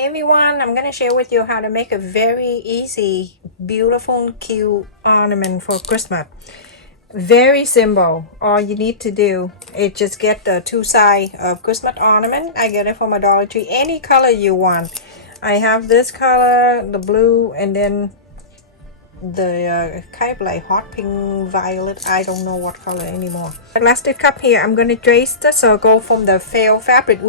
everyone, I'm gonna share with you how to make a very easy, beautiful, cute ornament for Christmas. Very simple. All you need to do is just get the two sides of Christmas ornament. I get it from a Dollar Tree, any color you want. I have this color, the blue, and then the kind of like hot pink violet. I don't know what color anymore. Plastic cup here, I'm gonna trace the circle from the felt fabric.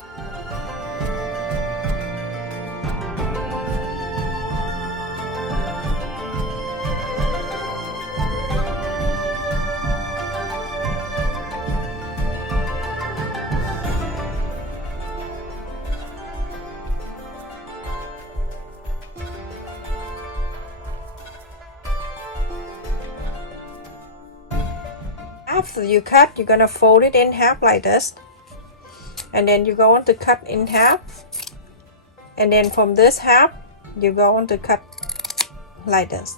After you cut, you're gonna fold it in half like this, and then you're going to cut in half, and then from this half you're going to cut like this.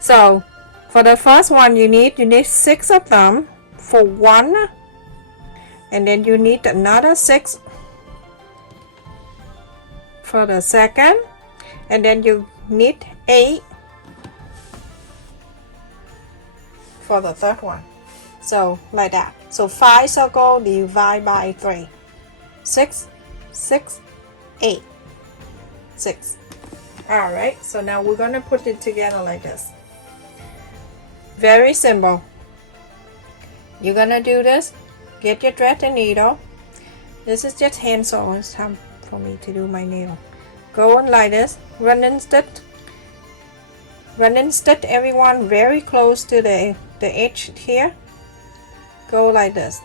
So for the first one you need 6 of them for one, and then you need another 6 for the second, and then you need 8 for the third one. So like that. So 5 circle divide by 3. 6, 6, 8, 6. Alright, so now we're gonna put it together like this. Very simple. You're gonna do this. Get your thread and needle. This is just hand sew. It's time for me to do my nail. Go on like this, run and stitch everyone very close to the edge here. Go like this.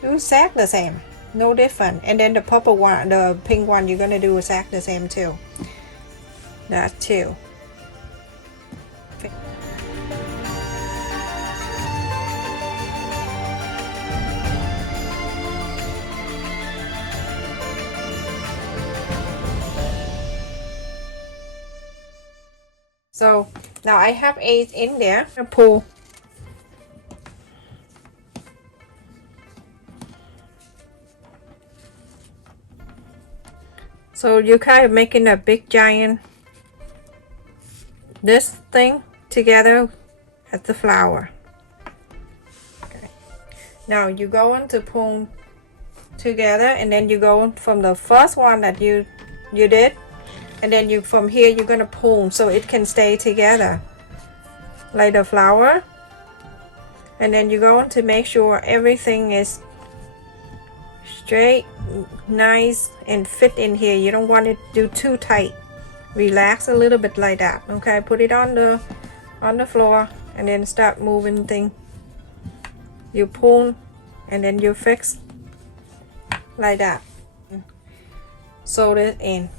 Do exact the same, no different. And then the purple one, the pink one, you're gonna do exact the same too. That too. So now I have 8 in there. I'm gonna pull. So you're kind of making a big giant this thing together as the flower. Okay. Now you're going to pull together, and then you go from the first one that you did, and then you from here you're gonna pull so it can stay together like the flower, and then you're going to make sure everything is straight, nice, and fit in here. You don't want it to do too tight. Relax a little bit like that. Okay, put it on the floor and then start moving thing. You pull and then you fix like that. Sew it in.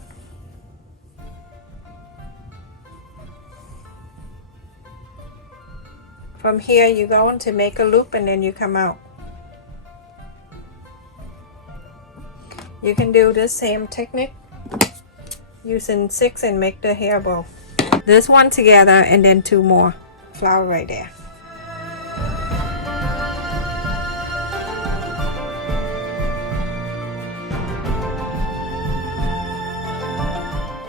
From here you're going to make a loop and then you come out. You can do the same technique using 6 and make the hair bow. This one together and then 2 more flower right there.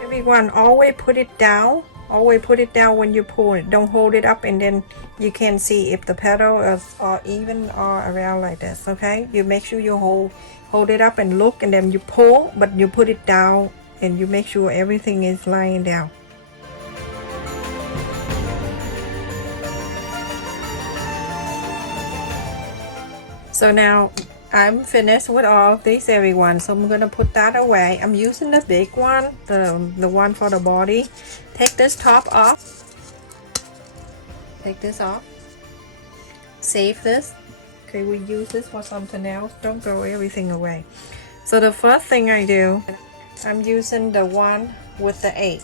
Everyone, always put it down. Always put it down when you pull it. Don't hold it up, and then you can see if the petals are even or around like this. Okay, you make sure you hold it up and look, and then you pull, but you put it down and you make sure everything is lying down. So now I'm finished with all of these, everyone. So I'm gonna put that away. I'm using the big one, the one for the body. Take this top off. Take this off. Save this. Okay, we use this for something else. Don't throw everything away. So the first thing I do, I'm using the one with the 8.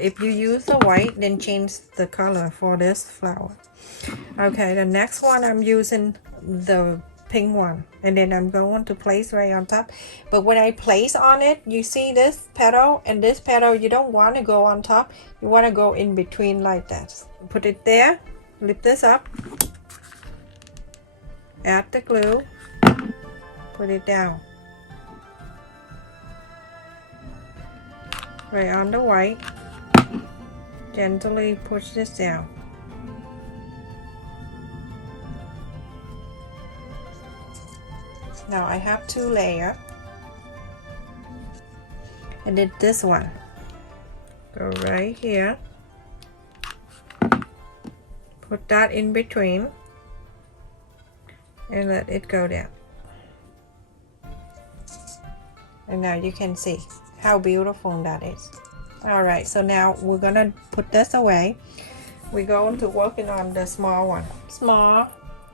if you use the white, then change the color for this flower. Okay, the next one I'm using the pink one, and then I'm going to place right on top. But when I place on it, you see this petal and this petal, you don't want to go on top, you want to go in between like that. Put it there, lift this up, add the glue, put it down right on the white, gently push this down. Now I have 2 layers, and then this one go right here, put that in between and let it go down. And now you can see how beautiful that is. Alright, so now we're gonna put this away. We're going to working on the small one. Small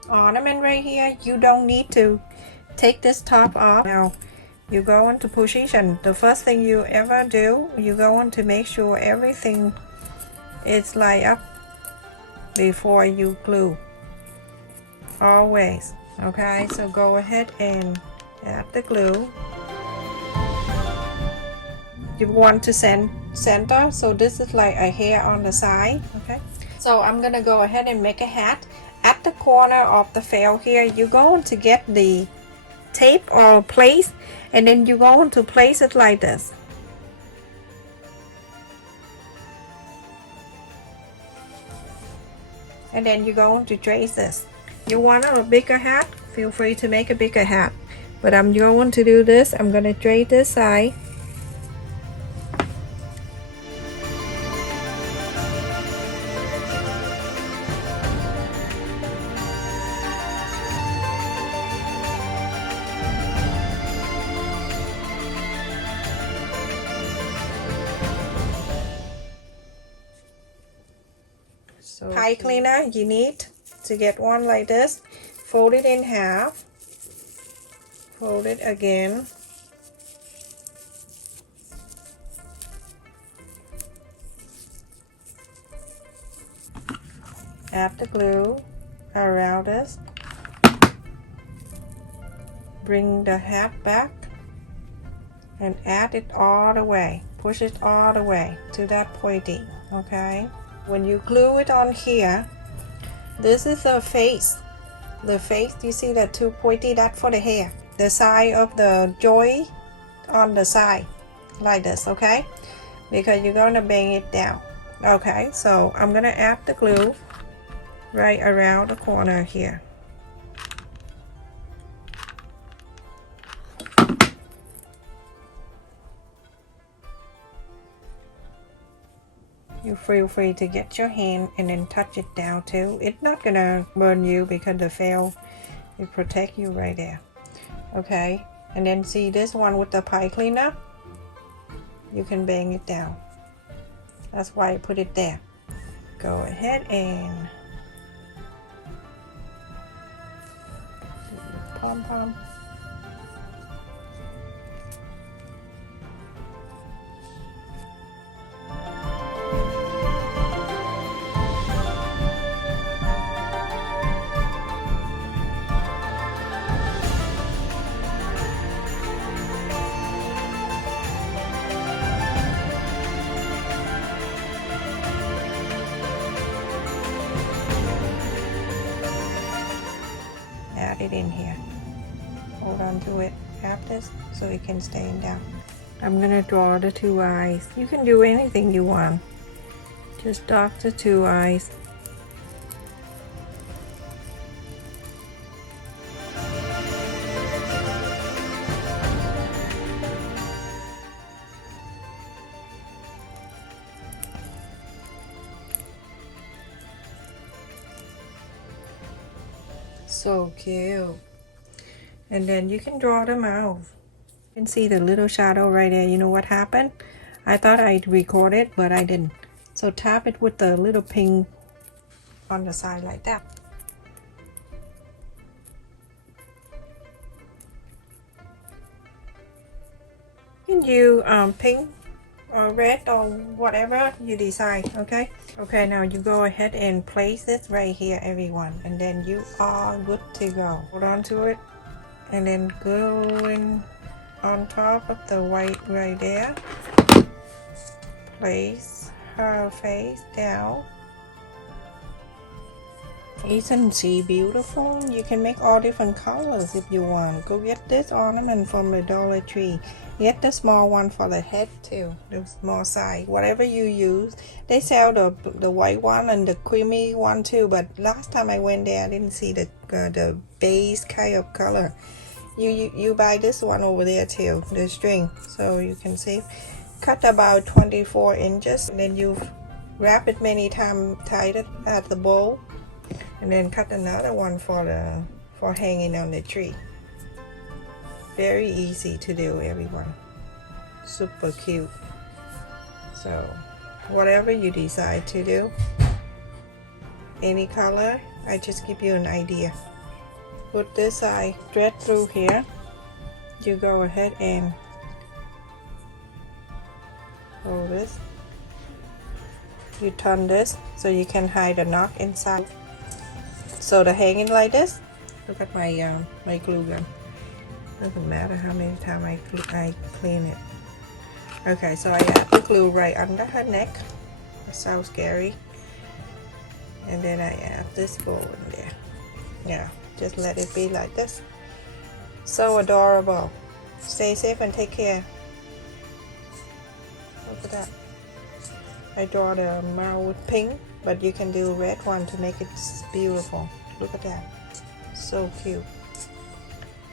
ornament right here. You don't need to take this top off. Now you go into position. The first thing you ever do, you go on to make sure everything is lined up before you glue. Always. Okay, so go ahead and add the glue. You want to center, so this is like a hair on the side. Okay, so I'm gonna go ahead and make a hat. At the corner of the fail here, you're going to get the tape or place, and then you're going to place it like this. And then you're going to trace this. You want a bigger hat, feel free to make a bigger hat, but I'm going to do this. I'm going to trace this side. So pie cleaner, you need to get one like this, fold it in half, fold it again, add the glue around this, bring the hat back and add it all the way, push it all the way to that pointy. Okay, when you glue it on here, this is the face. The face, you see that 2 pointy, that for the hair. The side of the joy on the side, like this, okay? Because you're gonna bang it down. Okay, so I'm gonna add the glue right around the corner here. You feel free to get your hand and then touch it down too. It's not gonna burn you because the fail will protect you right there. Okay, and then see this one with the pie cleaner, you can bang it down. That's why I put it there. Go ahead and pom-pom. Add it in here. Hold on to it after so it can stay down. I'm gonna draw the 2 eyes. You can do anything you want. Just dark the 2 eyes. So cute. And then you can draw them out. You can see the little shadow right there. You know what happened? I thought I'd record it, but I didn't. So tap it with the little pink on the side like that. You can use pink or red or whatever you decide. Okay, now you go ahead and place it right here, everyone, and then you are good to go. Hold on to it and then go in on top of the white right there. Place her face down. Isn't she beautiful? You can make all different colors if you want. Go get this ornament from the Dollar Tree. Get the small one for the head too, the small size, whatever you use. They sell the white one and the creamy one too, but last time I went there I didn't see the beige kind of color. You buy this one over there too, the string, so you can see. Cut about 24 inches, and then you wrap it many times, tie it at the bowl, and then cut another one for hanging on the tree. Very easy to do, everyone. Super cute. So whatever you decide to do, any color, I just give you an idea. Put this side thread through here. You go ahead and hold this. You turn this so you can hide the knot inside. So the hanging like this. Look at my my glue gun. Doesn't matter how many times I clean it. Okay, so I add the glue right under her neck. That sounds scary. And then I add this bowl in there. Yeah, just let it be like this. So adorable. Stay safe and take care. Look at that. I draw the mouth with pink, but you can do red one to make it beautiful. Look at that. So cute.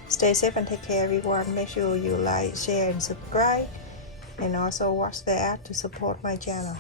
Stay safe and take care, everyone. Make sure you like, share, and subscribe. And also watch the ad to support my channel.